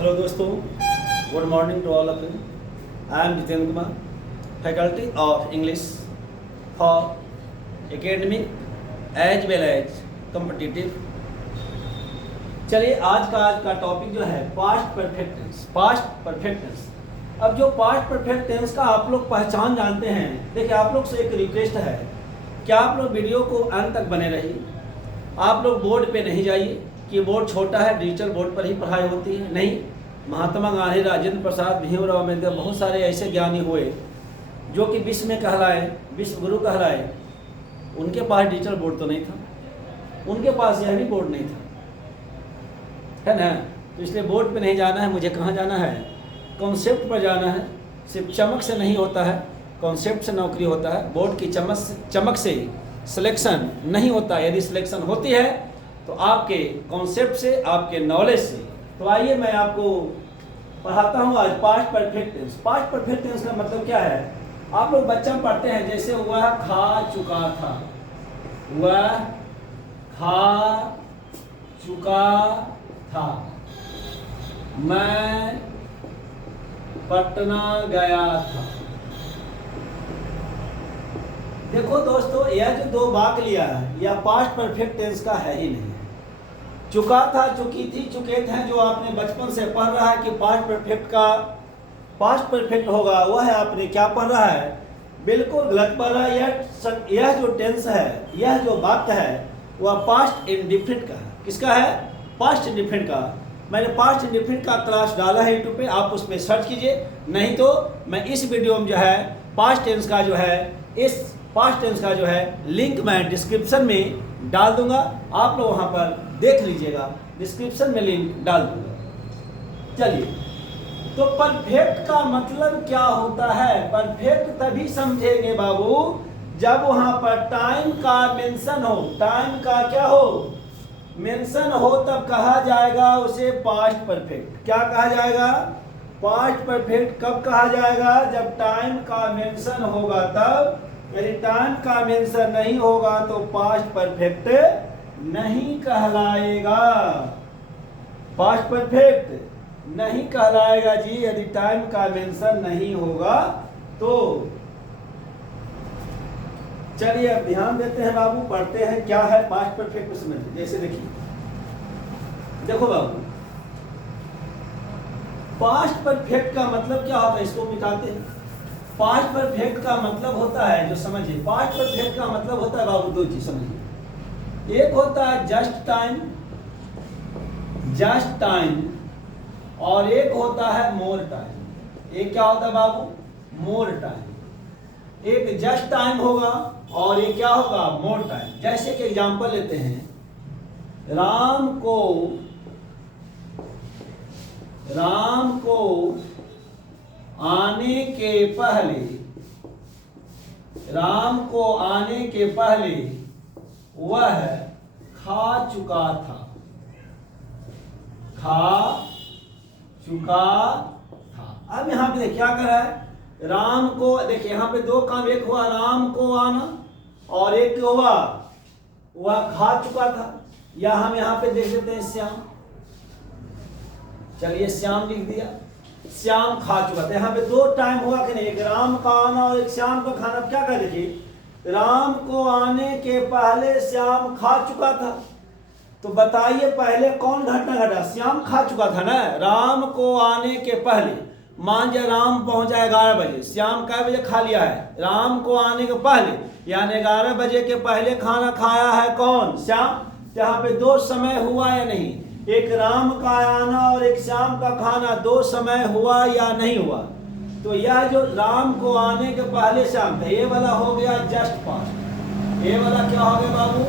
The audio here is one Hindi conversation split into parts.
हेलो दोस्तों, good morning to all of you. I am Jitendra Kumar, faculty of English for academic as well as competitive. चलिए आज का टॉपिक जो है past perfect tense. Past perfect tense. अब जो पास्ट परफेक्ट टेंस का आप लोग पहचान जानते हैं, देखिए आप लोग से एक रिक्वेस्ट है कि आप लोग वीडियो को अंत तक बने रहिए। आप लोग बोर्ड पे नहीं जाइए कि बोर्ड छोटा है, डिजिटल बोर्ड पर ही पढ़ाई होती है। नहीं, महात्मा गांधी, राजेंद्र प्रसाद, भीमराव अम्बेडकर, बहुत सारे ऐसे ज्ञानी हुए जो कि विश्व में कहलाए, विश्व गुरु कहलाए। उनके पास डिजिटल बोर्ड तो नहीं था, उनके पास यह भी बोर्ड नहीं था, है ना। तो इसलिए बोर्ड पे नहीं जाना है, मुझे कहाँ जाना है, कॉन्सेप्ट पर जाना है। सिर्फ चमक से नहीं होता है, कॉन्सेप्ट से नौकरी होता है। बोर्ड की चमक से सिलेक्शन नहीं होता। यदि सिलेक्शन होती है तो आपके कॉन्सेप्ट से, आपके नॉलेज से। तो आइए मैं आपको पढ़ाता हूँ आज past perfect tense. Past perfect tense का मतलब क्या है, आप लोग बच्चा में पढ़ते हैं, जैसे वह खा चुका था, वह खा चुका था, मैं पटना गया था। देखो दोस्तों, यह जो दो वाक्य लिया है यह पास्ट परफेक्ट टेंस का है ही नहीं। चुका था, चुकी थी, चुके थे, जो आपने बचपन से पढ़ रहा है कि पास्ट परफेक्ट का पास्ट परफेक्ट होगा, वह है आपने क्या पढ़ रहा है, बिल्कुल गलत पढ़ रहा है। यह जो टेंस है, यह जो वाक्य है, वह पास्ट इंडिफिनिट का है। किसका है? पास्ट इंडिफिनिट का। मैंने पास्ट इंडिफिनिट का क्लास डाला है यूट्यूब पे, आप उस पर सर्च कीजिए। नहीं तो मैं इस वीडियो में जो है पास्ट टेंस का जो है, इस पास्ट टेंस का जो है लिंक मैं डिस्क्रिप्शन में डाल दूंगा, आप लोग वहां पर देख लीजिएगा, डिस्क्रिप्शन में लिंक डाल दूंगा। चलिए, तो परफेक्ट का मतलब क्या होता है? परफेक्ट तभी समझेंगे बाबू जब वहां पर टाइम का मेंशन हो। टाइम का क्या हो? मेंशन हो, तब कहा जाएगा उसे पास्ट परफेक्ट। क्या कहा जाएगा? Past perfect. कब कहा जाएगा? जब टाइम का मेंशन होगा तब। यदि टाइम का मेंशन नहीं होगा तो पास्ट परफेक्ट नहीं कहलाएगा। पास्ट परफेक्ट नहीं कहलाएगा जी, यदि टाइम का मेंशन नहीं होगा तो। चलिए अब ध्यान देते हैं बाबू, पढ़ते हैं क्या है पास्ट परफेक्ट को समझिए। जैसे देखिए, देखो बाबू, पास्ट परफेक्ट का मतलब क्या होता है, इसको मिटाते हैं। पास्ट परफेक्ट का मतलब होता है, जो समझिए, पास्ट परफेक्ट का मतलब होता है बाबू दो चीज समझिए। एक होता है जस्ट टाइम, जस्ट टाइम, और एक होता है मोर टाइम। एक क्या होता है बाबू? More time. एक जस्ट टाइम होगा और एक क्या होगा? More time. जैसे कि एग्जांपल लेते हैं, राम को आने के पहले, राम को आने के पहले वह खा चुका था, खा चुका था। अब यहां पे देखिए क्या कर रहा है, राम को, देखिए यहां पे दो काम, एक हुआ राम को आना और एक हुआ वह खा चुका था। या हम यहां पे देख लेते हैं श्याम। चलिए श्याम लिख दिया, श्याम खा चुका था। यहाँ पे दो टाइम हुआ कि नहीं, एक राम का आना और एक श्याम का खाना। क्या कर देखिए, राम को आने के पहले श्याम खा चुका था। तो बताइए पहले कौन घटना घटा? श्याम खा चुका था ना। राम को आने के पहले, मान जा राम पहुंचा 11 बजे, श्याम कै बजे खा लिया है? राम को आने के पहले, यानी 11 बजे के पहले खाना खाया है कौन? श्याम। यहाँ पे दो समय हुआ या नहीं? एक राम का आना और एक श्याम का खाना, दो समय हुआ या नहीं हुआ? तो यह जो राम को आने के पहले श्याम था, ये वाला हो गया जस्ट पास्ट। ये वाला क्या हो गया बाबू?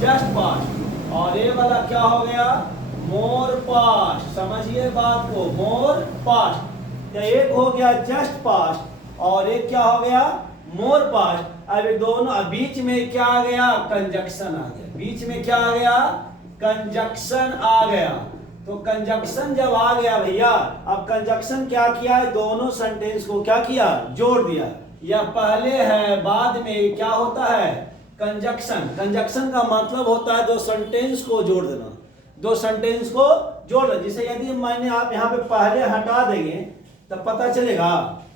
Just past. और ये वाला क्या हो गया? मोर पास्ट। समझिए बात को, मोर पास्ट। तो एक हो गया जस्ट पास्ट और एक क्या हो गया? मोर पास्ट। अब दोनों बीच में क्या आ गया? कंजक्शन आ गया। बीच में क्या आ गया? कंजक्शन आ गया। तो कंजक्शन जब आ गया भैया, अब कंजक्शन क्या किया है? दोनों सेंटेंस को क्या किया? जोड़ दिया। या पहले है बाद में क्या होता है? कंजक्शन। कंजक्शन का मतलब होता है दो सेंटेंस को जोड़ देना। दो सेंटेंस को जोड़ लो। जिसे यदि मैंने आप यहाँ पे पहले हटा देंगे तब पता चलेगा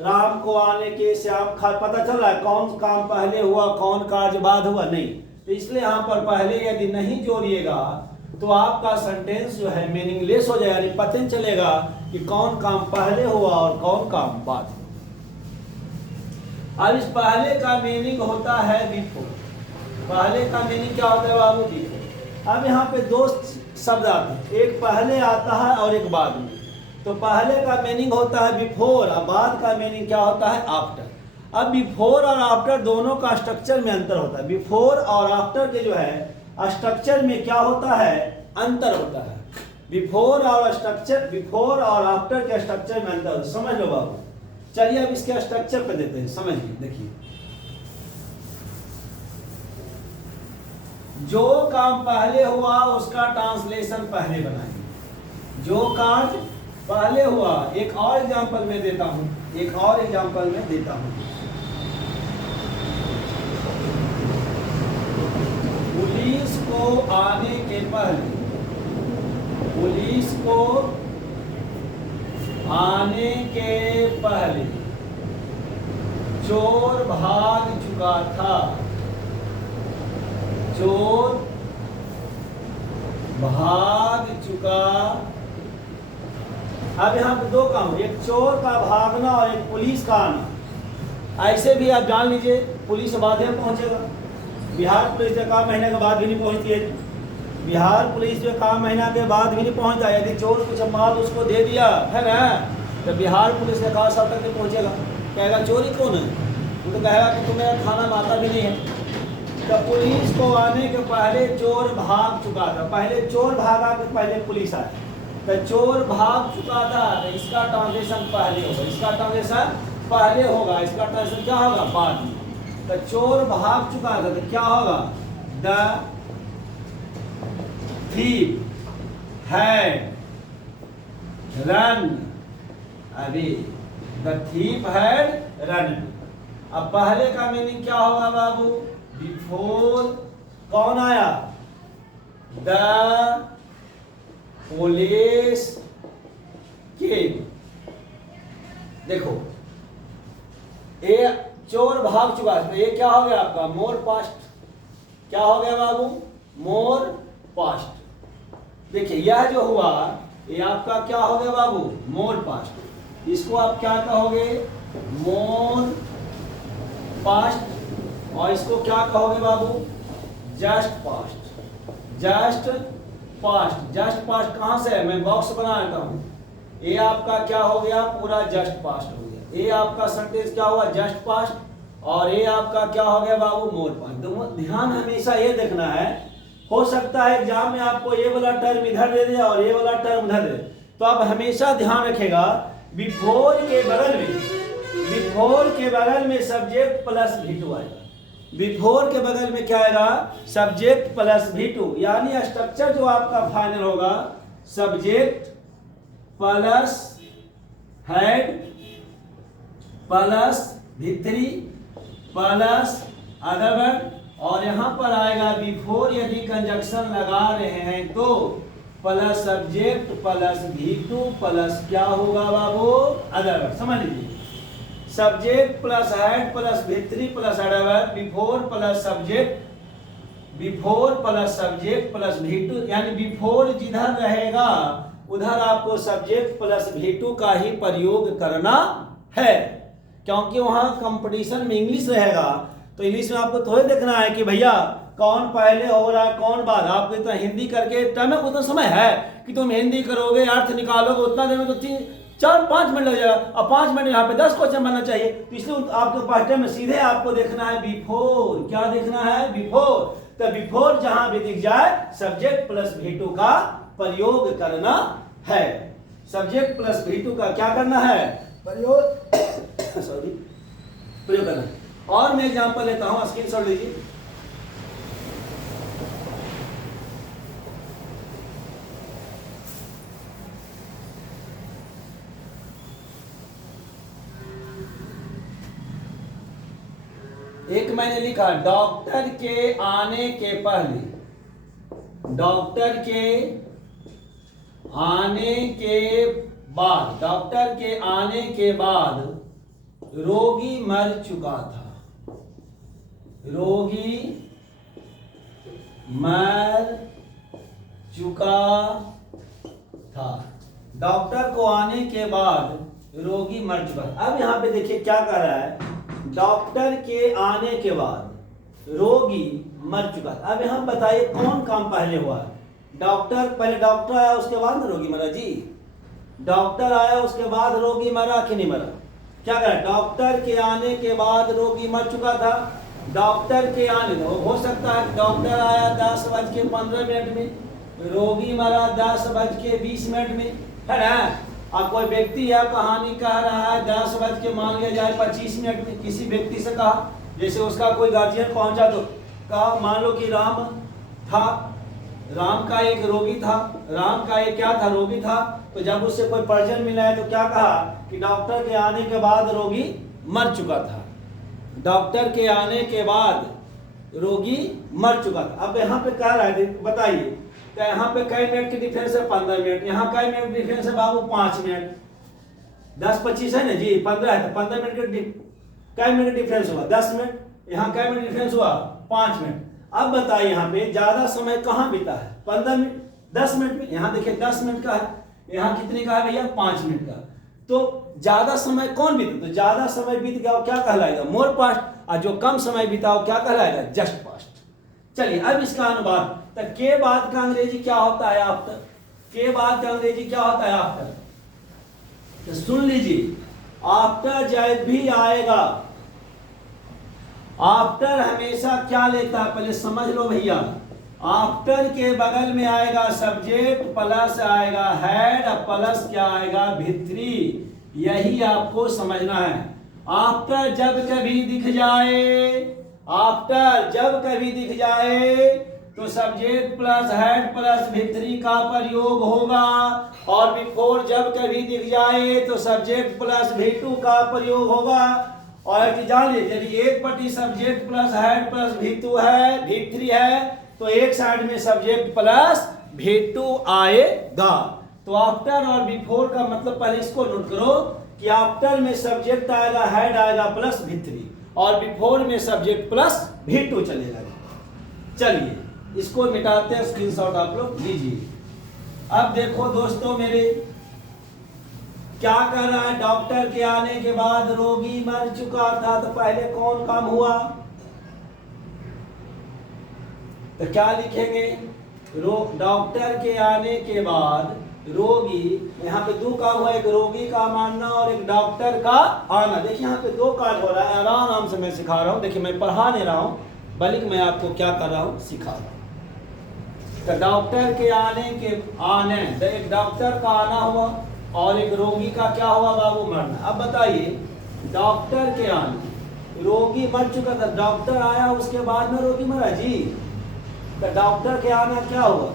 राम को आने के श्याम खा, पता चल रहा है कौन काम पहले हुआ कौन कार्य बाद हुआ, नहीं। तो इसलिए यहाँ पर पहले यदि नहीं जोड़िएगा तो आपका सेंटेंस जो है मीनिंगलेस हो जाएगा, यानी पता नहीं चलेगा कि कौन काम पहले हुआ और कौन काम बाद हुआ। अब इस पहले का मीनिंग होता है बिफोर। पहले का मीनिंग क्या होता है बाबू जी? अब यहाँ पे दो शब्द आते हैं, एक पहले आता है और एक बाद में। तो पहले का मीनिंग होता है बिफोर और बाद का मीनिंग क्या होता है? आफ्टर। अब बिफोर और आफ्टर दोनों का स्ट्रक्चर में अंतर होता है। बिफोर और आफ्टर के जो है स्ट्रक्चर में क्या होता है? अंतर होता है। बिफोर और स्ट्रक्चर, बिफोर और आफ्टर के स्ट्रक्चर में अंतर, समझ लो बाबू। चलिए अब इसके स्ट्रक्चर पे देते हैं, समझिए। देखिए, जो काम पहले हुआ उसका ट्रांसलेशन पहले बनाएंगे। जो कार्य पहले हुआ, एक और एग्जांपल में देता हूं, एक और एग्जांपल में देता हूं। पुलिस को आने के पहले, पुलिस को आने के पहले चोर भाग चुका था। चोर भाग चुका। अब यहाँ पे दो काम, एक चोर का भागना और एक पुलिस का आना। ऐसे भी आप जान लीजिए पुलिस बाद में पहुंचेगा। बिहार पुलिस जो काम महीने के बाद भी नहीं पहुंचती है। बिहार पुलिस जो काम महीना के बाद भी नहीं पहुंचता। यदि चोर कुछ माल उसको दे दिया है ना, तो बिहार पुलिस के कहा साल तक नहीं पहुंचेगा। कहेगा चोरी कौन है? वो तो कहेगा कि तुम्हें खाना में आता भी नहीं है। तो पुलिस को आने के पहले चोर भाग चुका था। पहले चोर भागा के पहले पुलिस आई। तो चोर भाग चुका था, तो इसका ट्रांसलेशन पहले होगा, इसका ट्रांसलेशन पहले होगा, इसका ट्रांसलेशन क्या होगा? बाद में। तो चोर भाग चुका था तो क्या होगा? The thief had run away. The thief had run. अब पहले का मीनिंग क्या होगा बाबू? बिफोर कौन आया? द पुलिस केम। देखो, ये चोर भाग चुका है, तो ये क्या हो गया आपका? मोर पास्ट। क्या हो गया बाबू? मोर पास्ट। देखिए, यह जो हुआ ये आपका क्या हो गया बाबू? मोर पास्ट। इसको आप क्या कहोगे? More past. और इसको क्या कहोगे बाबू? Just past. Just past. Just past कहां से है? मैं बॉक्स बना लेता हूं। ये आपका क्या हो गया? पूरा जस्ट पास्ट हो गया। ये आपका सेंटेंस क्या हुआ? Just passed. और ये आपका क्या हो गया बाबू? मोर पास्ट। ध्यान हमेशा ये देखना है, हो सकता है एग्जाम में आपको ये वाला टर्म इधर दे दे और ये वाला टर्म उधर दे, तो आप हमेशा ध्यान रखेगा बिफोर के बगल में, बिफोर के बगल में सब्जेक्ट प्लस V2 आएगा। बिफोर के बगल में क्या आएगा? सब्जेक्ट प्लस V2, यानी स्ट्रक्चर जो आपका फाइनल होगा subject plus head plus V3 plus other word, और यहां पर आएगा बिफोर यदि कंजक्शन लगा रहे हैं तो plus subject plus V2 plus क्या होगा बाबू? Other word. समझ लीजिए, subject plus head plus V3 plus other word, before plus subject, before plus subject plus V2, यानी बिफोर जिधर रहेगा उधर आपको सब्जेक्ट प्लस V2 का ही प्रयोग करना है, क्योंकि वहां कंपटीशन में इंग्लिश रहेगा। तो इंग्लिश में आपको थोड़े देखना है कि भैया कौन पहले हो रहा है कौन बाद। आपको इतना हिंदी करके टाइम में उतना समय है कि तुम हिंदी करोगे, अर्थ निकालोगे, उतना देर में तो 4-5 मिनट लग जाएगा, और 5 मिनट यहाँ पे 10 क्वेश्चन बनना चाहिए। तो इसलिए आपके पास टाइम में सीधे आपको देखना है बिफोर। क्या देखना है? बिफोर। तो बिफोर जहां भी दिख जाए सब्जेक्ट प्लस V2 का प्रयोग करना है। सब्जेक्ट प्लस V2 का क्या करना है? प्रयोग सॉरी प्रयोग करना है। और मैं एग्जांपल लेता हूं, स्क्रीनशॉट लीजिए। एक मैंने लिखा डॉक्टर के आने के पहले, डॉक्टर के आने के बाद, डॉक्टर के आने के बाद रोगी मर चुका था। रोगी मर चुका था। डॉक्टर को आने के बाद रोगी मर चुका था। अब यहां पे देखिए क्या कर रहा है, डॉक्टर के आने के बाद रोगी मर चुका था। अब यहां बताइए कौन काम पहले हुआ? डॉक्टर, पहले डॉक्टर आया उसके बाद ना रोगी मरा जी। डॉक्टर आया उसके बाद रोगी मरा कि नहीं मरा? क्या करा? डॉक्टर के आने के बाद रोगी मर चुका था। डॉक्टर के आने, हो सकता है डॉक्टर आया 10:15 में, रोगी मरा 10:20 में, है ना? अब कोई व्यक्ति या कहानी कह रहा है 10 बज के मान लिया जाए 25 मिनट में, किसी व्यक्ति से कहा, जैसे उसका कोई गार्जियन पहुंचा तो कहा, मान लो कि राम था, राम का एक रोगी था, राम का एक क्या था? रोगी था। तो जब उससे कोई परिजन मिला है तो क्या कहा कि डॉक्टर के आने के बाद रोगी मर चुका था। डॉक्टर के आने के बाद रोगी मर चुका था। अब यहाँ पे कह रहा है, बताइए, तो यहाँ पे कई मिनट की डिफरेंस है? 15 मिनट। यहाँ कई मिनट डिफरेंस है बाबू? 5 मिनट। 10:25 है ना जी, 15 है तो 15 मिनट का कई मिनट डिफरेंस हुआ? 10 मिनट। यहाँ कई मिनट डिफरेंस हुआ? 5 मिनट। अब बताइए यहाँ पे ज्यादा समय कहाँ बीता है? 15 मिनट, 10 मिनट में। यहाँ देखिए 10 मिनट का है, यहाँ कितने का है भैया? 5 मिनट का। तो ज्यादा समय कौन बीता? तो ज्यादा समय बीत गया वो क्या कहलाएगा? मोर पास्ट। और जो कम समय बीता वो क्या कहलाएगा? Just passed. चलिए अब इसका अनुवाद, तो के बाद का अंग्रेजी क्या होता है? आफ्टर। के बाद का अंग्रेजी क्या होता है? आफ्टर। तो सुन लीजिए, आफ्टर जब भी आएगा, आफ्टर हमेशा क्या लेता है? पहले समझ लो भैया, आफ्टर के बगल में आएगा सब्जेक्ट, प्लस आएगा हेड, प्लस क्या आएगा? भित्री। यही आपको समझना है। आफ्टर जब कभी दिख जाए, आफ्टर जब कभी दिख जाए तो सब्जेक्ट प्लस हेड प्लस भित्री का प्रयोग होगा, और बिफोर जब कभी दिख जाए तो सब्जेक्ट प्लस V2 का प्रयोग होगा। और जान लीजिए, यदि एक पट्टी subject plus head plus V2 है, V3 है, तो एक साइड में सब्जेक्ट प्लस V2 आएगा। तो आफ्टर और बिफोर का मतलब पहले इसको नोट करो कि आफ्टर में सब्जेक्ट आएगा, हेड आएगा प्लस V3, और बिफोर में सब्जेक्ट प्लस V2 चलेगा। चलिए इसको मिटाते हैं, स्क्रीनशॉट आप लोग लीजिए। अब देखो दोस्तों मेरे, क्या कर रहा है? डॉक्टर के आने के बाद रोगी मर चुका था, तो पहले कौन काम हुआ? तो क्या लिखेंगे? डॉक्टर के आने के बाद रोगी, यहाँ पे दो काम हुआ, एक रोगी का मानना और एक डॉक्टर का आना। देखिए यहाँ पे दो काज हो रहा है, आराम से मैं सिखा रहा हूँ। देखिए मैं पढ़ा नहीं रहा हूँ, बल्कि मैं आपको क्या कर रहा हूँ? सिखा रहा हूँ। तो डॉक्टर के आने के एक डॉक्टर का आना हुआ और एक रोगी का क्या हुआ बाबू? मरना। अब बताइए, डॉक्टर के आने, रोगी मर चुका था, डॉक्टर आया उसके बाद में रोगी मरा जी। तो डॉक्टर के आना क्या हुआ?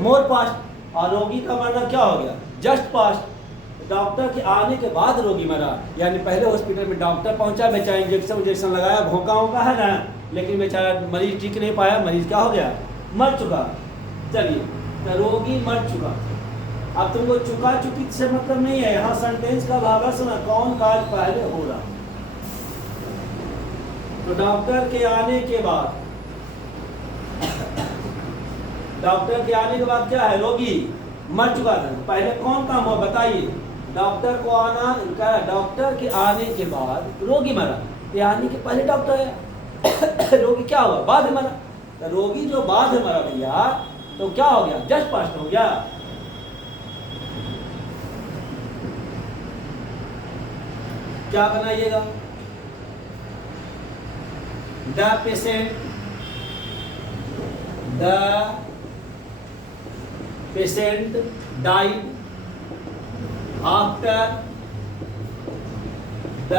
मोर पास्ट, और रोगी का मरना क्या हो गया? Just passed. डॉक्टर के आने के बाद रोगी मरा, यानी पहले हॉस्पिटल में डॉक्टर पहुंचा, बेचारा इंजेक्शन लगाया, भौंका है ना, लेकिन बेचारा मरीज ठीक नहीं पाया, मरीज क्या हो गया? मर चुका। चलिए, तो रोगी मर चुका। अब तुमको चुका चुकी से मतलब नहीं है, यहाँ सेंटेंस का भाग सुना, कौन काज पहले हो रहा। तो डॉक्टर के आने के बाद, डॉक्टर के आने के बाद क्या है? रोगी मर चुका था। पहले कौन काम हुआ बताइए? डॉक्टर को आना, डॉक्टर के आने के बाद रोगी मरा, ये आने के पहले डॉक्टर है, रोगी क्या हुआ? बाद में मरा। तो रोगी जो बाद में मरा भैया, तो क्या हो गया? जस्ट पास्ट हो गया। क्या बनाइएगा? The patient died after the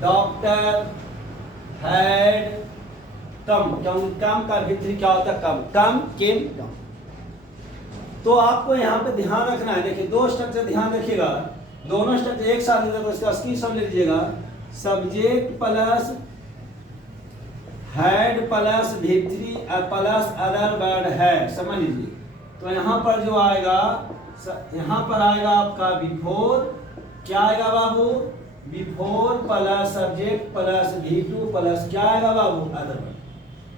doctor had come. Come का भित्री क्या होता है? Come came down. तो आपको यहाँ पे ध्यान रखना है। देखिए दो स्ट्रक्चर ध्यान रखिएगा, दोनों स्ट्रक्चर एक साथ तो इसका स्क्रीनशॉट ले लीजिएगा। Subject plus had plus V3 plus other word है, समझ लीजिए। तो यहाँ पर जो आएगा, यहाँ पर आएगा आपका बिफोर, क्या आएगा बाबू, before plus subject plus V2 plus क्या आएगा बाबू, अदर वर्ड।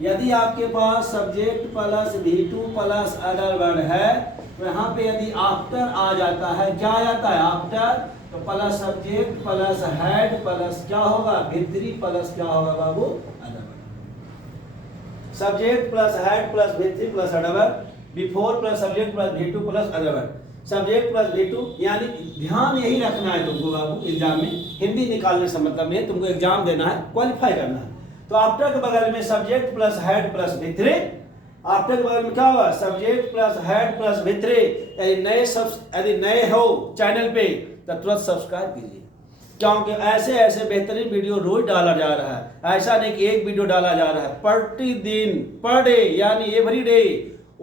यदि आपके पास subject plus V2 plus other word है तो यहाँ पे यदि आफ्टर आ जाता है, क्या आ जाता है आफ्टर, तो plus subject plus head plus क्या होगा V3 प्लस क्या होगा बाबू, other word. Subject plus head plus V3 plus other word, before plus subject plus V2 plus other word. Subject plus V2, यानी ध्यान यही रखना है तुमको बाबू, एग्जाम में हिंदी निकालने से मतलब नहीं है, तुमको एग्जाम देना है, क्वालिफाई करना है। तो आफ्टर के बगल में subject plus head plus V3, after के बगल में क्या होगा, subject plus head plus V3। यदि नए हो चैनल पे तो तुरंत सब्सक्राइब कीजिए, क्योंकि ऐसे ऐसे बेहतरीन वीडियो रोज डाला जा रहा है। ऐसा नहीं कि एक वीडियो डाला जा रहा है, प्रतिदिन, पर डे यानी एवरी डे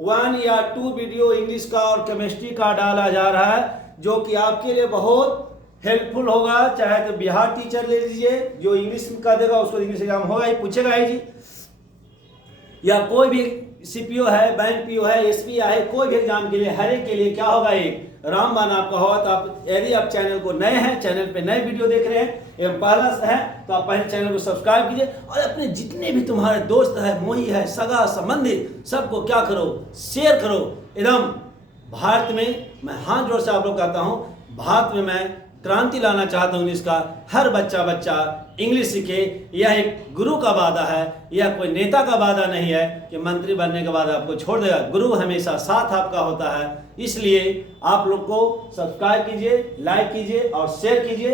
1 या 2 वीडियो इंग्लिश का और केमिस्ट्री का डाला जा रहा है, जो कि आपके लिए बहुत हेल्पफुल होगा। चाहे तो बिहार टीचर ले लीजिए, जो इंग्लिश का देगा उसको इंग्लिश एग्जाम होगा ही, पूछेगा ही जी, या कोई भी CPO है, बैंक PO है, SPI है, कोई भी एग्जाम के लिए, हर एक के लिए क्या होगा, एक रामबाण आपका होगा। तो आप यदि आप चैनल को नए हैं, चैनल पे नए वीडियो देख रहे हैं एवं पहला है, तो आप पहले चैनल को सब्सक्राइब कीजिए और अपने जितने भी तुम्हारे दोस्त है, मोही है, सगा संबंधी, सबको क्या करो, शेयर करो। एकदम भारत में मैं हाथ जोड़ से आप लोग कहता हूँ, भारत में मैं क्रांति लाना चाहता हूँ इंग्लिश का। हर बच्चा इंग्लिश सीखे, यह एक गुरु का वादा है, यह कोई नेता का वादा नहीं है कि मंत्री बनने के बाद आपको छोड़ देगा। गुरु हमेशा साथ आपका होता है, इसलिए आप लोग को सब्सक्राइब कीजिए, लाइक कीजिए और शेयर कीजिए।